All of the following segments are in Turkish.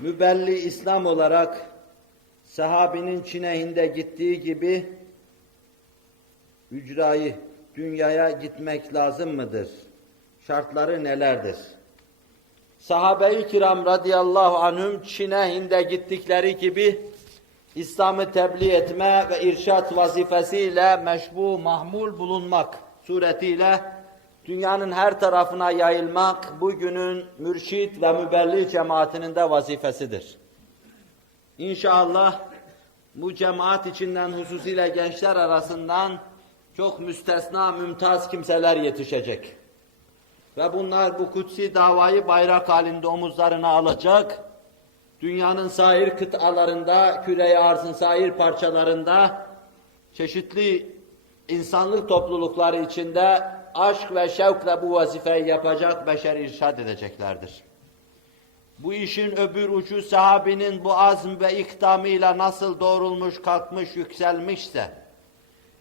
mübelli İslam olarak sahabinin çinehinde gittiği gibi ücrayı dünyaya gitmek lazım mıdır? Şartları nelerdir? Sahabe-i kiram radıyallahu anhüm Çin'e Hind'e gittikleri gibi İslam'ı tebliğ etme ve irşat vazifesiyle meşbu mahmul bulunmak suretiyle dünyanın her tarafına yayılmak bugünün mürşit ve mübelli cemaatinin de vazifesidir. İnşallah bu cemaat içinden hususiyle gençler arasından çok müstesna, mümtaz kimseler yetişecek. Ve bunlar bu kutsi davayı bayrak halinde omuzlarına alacak. Dünyanın sair kıtalarında, küre arzın sair parçalarında çeşitli insanlık toplulukları içinde aşk ve şevkle bu vazifeyi yapacak, beşer irşad edeceklerdir. Bu işin öbür ucu sahabinin bu azm ve ikdamıyla nasıl doğrulmuş, kalkmış, yükselmişse,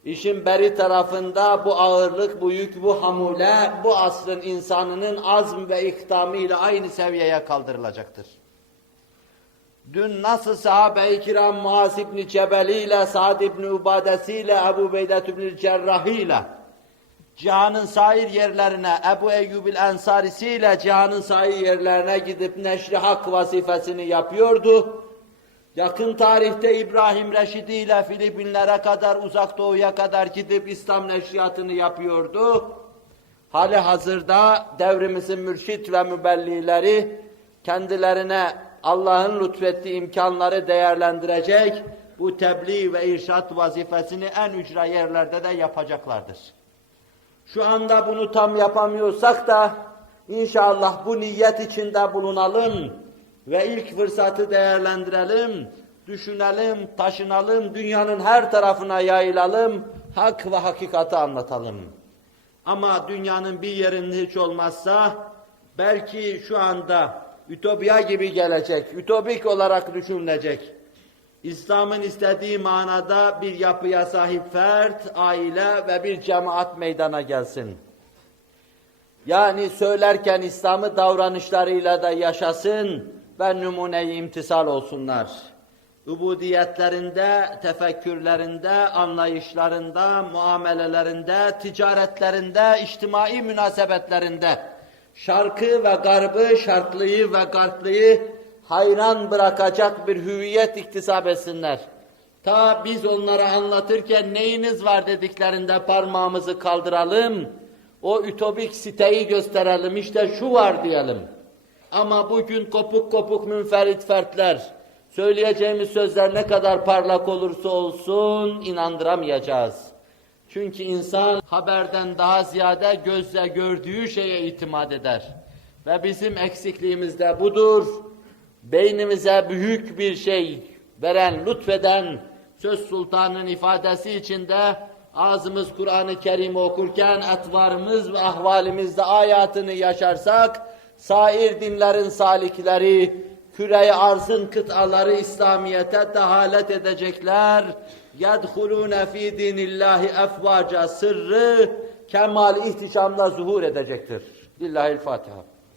işin beri tarafında bu ağırlık, bu yük, bu hamule, bu asrın insanının azm ve ikdamıyla aynı seviyeye kaldırılacaktır. Dün nasıl sahabe-i kiram Muaz İbni Cebeli ile, Sa'd İbni Ubadesi ile, Ebu Beydet İbni Cerrahi ile, cihanın sair yerlerine, Ebu Eyyubil Ensarisi ile cihanın sair yerlerine gidip neşri hak vazifesini yapıyordu. Yakın tarihte İbrahim Reşidi ile Filipinlere kadar, uzak doğuya kadar gidip İslam neşriyatını yapıyordu. Hali hazırda devrimizin mürşit ve mübellileri kendilerine Allah'ın lütfettiği imkanları değerlendirecek, bu tebliğ ve irşat vazifesini en ücra yerlerde de yapacaklardır. Şu anda bunu tam yapamıyorsak da inşallah bu niyet içinde bulunalım ve ilk fırsatı değerlendirelim, düşünelim, taşınalım, dünyanın her tarafına yayılalım, hak ve hakikati anlatalım. Ama dünyanın bir yerinde hiç olmazsa belki şu anda ütopya gibi gelecek, ütopik olarak düşünülecek. İslam'ın istediği manada bir yapıya sahip fert, aile ve bir cemaat meydana gelsin. Yani söylerken İslam'ı davranışlarıyla da yaşasın ve numune-i imtisal olsunlar. Ubudiyetlerinde, tefekkürlerinde, anlayışlarında, muamelelerinde, ticaretlerinde, içtimai münasebetlerinde şarkı ve garbı, şarklıyı ve garplıyı hayran bırakacak bir hüviyet iktisap etsinler. Ta biz onlara anlatırken neyiniz var dediklerinde parmağımızı kaldıralım, o ütopik siteyi gösterelim, işte şu var diyelim. Ama bugün kopuk kopuk münferit fertler, söyleyeceğimiz sözler ne kadar parlak olursa olsun inandıramayacağız. Çünkü insan haberden daha ziyade gözle gördüğü şeye itimat eder. Ve bizim eksikliğimiz de budur Beynimize büyük bir şey veren, lütfeden söz sultanın ifadesi içinde ağzımız Kur'an-ı Kerim okurken etvarımız ve ahvalimizde ayatını yaşarsak sair dinlerin salikleri küre arzın kıtaları İslamiyete dehalet edecekler. يَدْخُلُونَ ف۪ي دِينِ اللّٰهِ اَفْوَاجَ sırrı kemal ihtişamla zuhur edecektir. Lillahi'l-Fatiha.